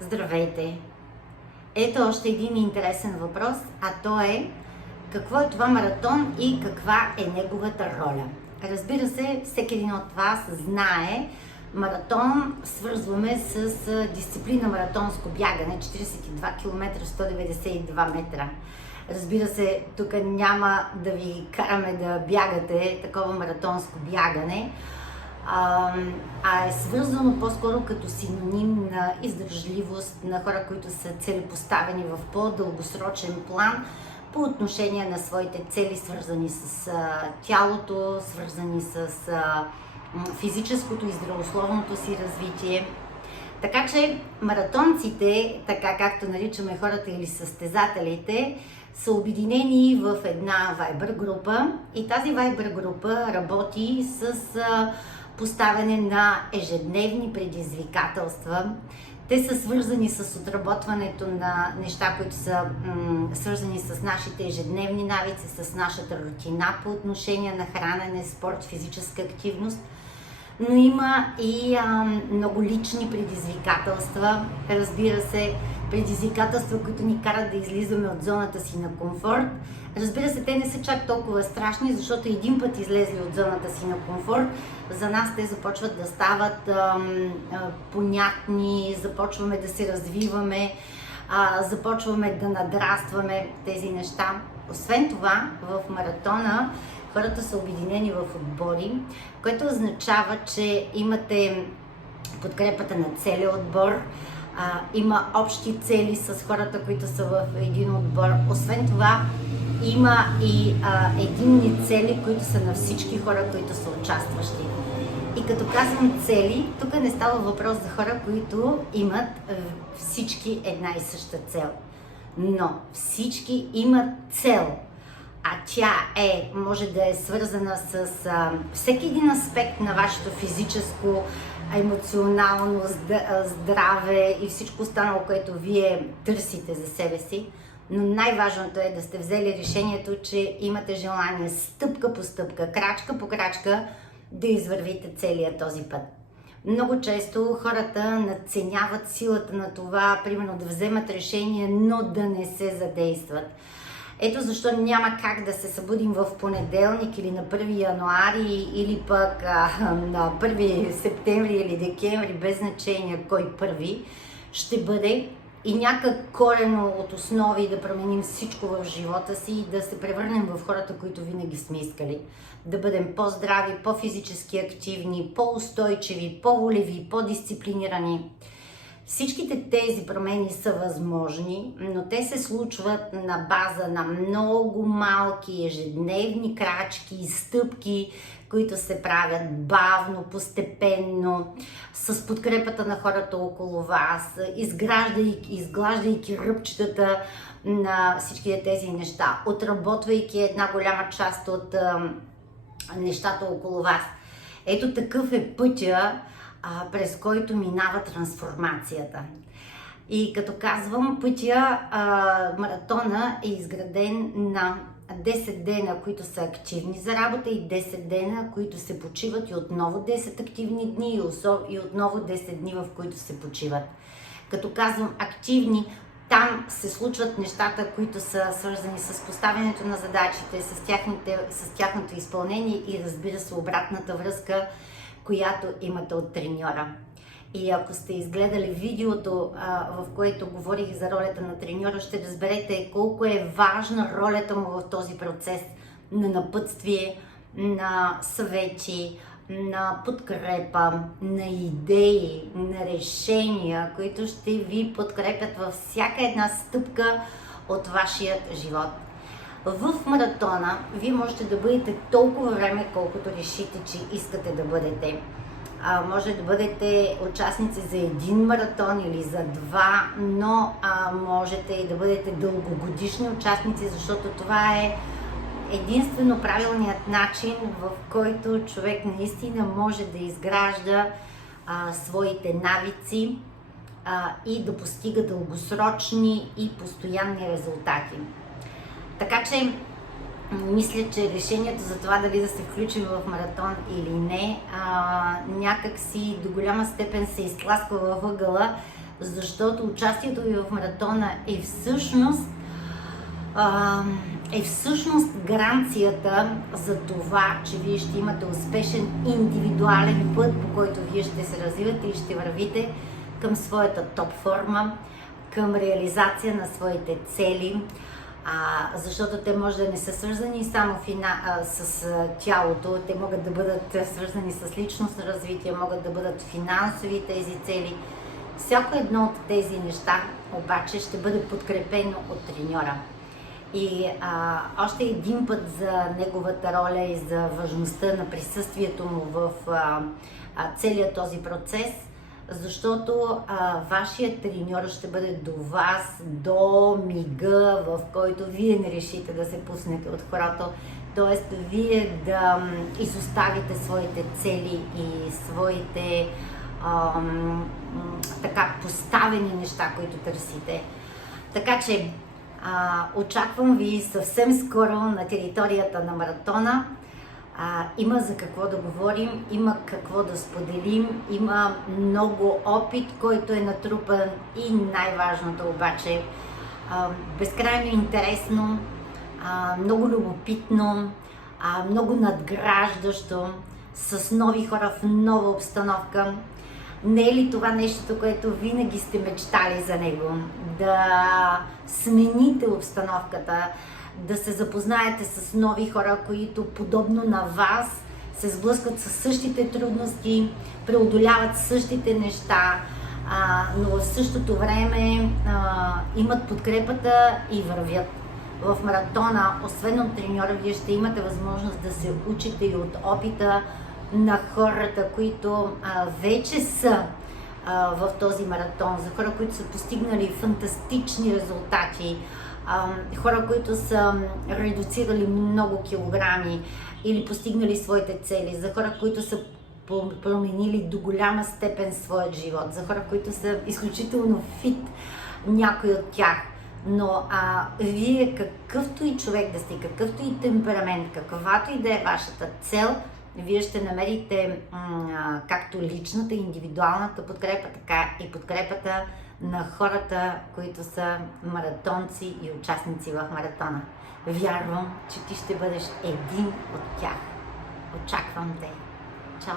Здравейте! Ето още един интересен въпрос, а то е: какво е това маратон и каква е неговата роля? Разбира се, всеки един от вас знае, маратон свързваме с дисциплина маратонско бягане, 42 км, 192 метра. Разбира се, тук няма да ви караме да бягате такова маратонско бягане, а е свързано по-скоро като синоним на издържливост, на хора, които са целепоставени в по-дългосрочен план по отношение на своите цели, свързани с тялото, свързани с физическото и здравословното си развитие. Така че маратонците, така както наричаме хората или състезателите, са обединени в една Viber група и тази Viber група работи с поставяне на ежедневни предизвикателства. Те са свързани с отработването на неща, които са свързани с нашите ежедневни навици, с нашата рутина по отношение на хранене, спорт, физическа активност. Но има и много лични предизвикателства, разбира се, предизвикателства, които ни карат да излизаме от зоната си на комфорт. Разбира се, те не са чак толкова страшни, защото един път излезли от зоната си на комфорт, за нас те започват да стават понятни, започваме да се развиваме, започваме да надрастваме тези неща. Освен това, в маратона хората са обединени в отбори, което означава, че имате подкрепата на целия отбор, има общи цели с хората, които са в един отбор. Освен това, има и единни цели, които са на всички хора, които са участващи. И като казвам цели, тук не става въпрос за хора, които имат всички една и съща цел. Но всички имат цел. А тя може да е свързана с всеки един аспект на вашето физическо, емоционално здраве и всичко останало, което вие търсите за себе си. Но най-важното е да сте взели решението, че имате желание стъпка по стъпка, крачка по крачка да извървите целия този път. Много често хората надценяват силата на това, примерно да вземат решение, но да не се задействат. Ето защо няма как да се събудим в понеделник или на 1 януари или пък на 1 септември или декември, без значение кой първи ще бъде, и някак корено от основи да променим всичко в живота си и да се превърнем в хората, които винаги сме искали. Да бъдем по-здрави, по-физически активни, по-устойчиви, по-волеви, по-дисциплинирани. Всичките тези промени са възможни, но те се случват на база на много малки ежедневни крачки и стъпки, които се правят бавно, постепенно, с подкрепата на хората около вас, изглаждайки ръбчетата на всички тези неща, отработвайки една голяма част от нещата около вас. Ето такъв е пътя, през който минава трансформацията. И като казвам пътя, маратона е изграден на 10 дена, които са активни за работа, и 10 дена, които се почиват, и отново 10 активни дни и отново 10 дни, в които се почиват. Като казвам активни, там се случват нещата, които са свързани с поставянето на задачите, с тяхното изпълнение и, разбира се, обратната връзка, която имате от треньора. И ако сте изгледали видеото, в което говорих за ролята на треньора, ще разберете колко е важна ролята му в този процес на напътствие, на съвети, на подкрепа, на идеи, на решения, които ще ви подкрепят във всяка една стъпка от вашия живот. В маратона вие можете да бъдете толкова време, колкото решите, че искате да бъдете. Може да бъдете участници за един маратон или за два, но можете и да бъдете дългогодишни участници, защото това е единствено правилният начин, в който човек наистина може да изгражда своите навици и да постига дългосрочни и постоянни резултати. Така че мисля, че решението за това дали да се включим в маратон или не, някак си до голяма степен се изтласква във ъгъла, защото участието ви в маратона е всъщност гаранцията за това, че вие ще имате успешен индивидуален път, по който вие ще се развивате и ще вървите към своята топ форма, към реализация на своите цели, защото те може да не са свързани само с тялото, те могат да бъдат свързани с личностно развитие, могат да бъдат финансови тези цели. Всяко едно от тези неща обаче ще бъде подкрепено от треньора. И още един път за неговата роля и за важността на присъствието му в целият този процес, защото вашият треньор ще бъде до вас до мига, в който вие не решите да се пуснете от хората, т.е. вие да изоставите своите цели и своите така поставени неща, които търсите. Така че очаквам ви съвсем скоро на територията на маратона. Има за какво да говорим, има какво да споделим, има много опит, който е натрупан и най-важното обаче безкрайно интересно, много любопитно, много надграждащо, с нови хора в нова обстановка. Не е ли това нещото, което винаги сте мечтали за него? Да смените обстановката, да се запознаете с нови хора, които подобно на вас се сблъскват с същите трудности, преодоляват същите неща, но в същото време имат подкрепата и вървят. В маратона, освен от треньора, вие ще имате възможност да се учите и от опита на хората, които вече са в този маратон, за хора, които са постигнали фантастични резултати, хора, които са редуцирали много килограми или постигнали своите цели, за хора, които са променили до голяма степен своят живот, за хора, които са изключително фит, някой от тях. Но вие, какъвто и човек да сте, какъвто и темперамент, каквато и да е вашата цел, вие ще намерите както личната, индивидуалната подкрепа, така и подкрепата на хората, които са маратонци и участници в маратона. Вярвам, че ти ще бъдеш един от тях. Очаквам те. Чао!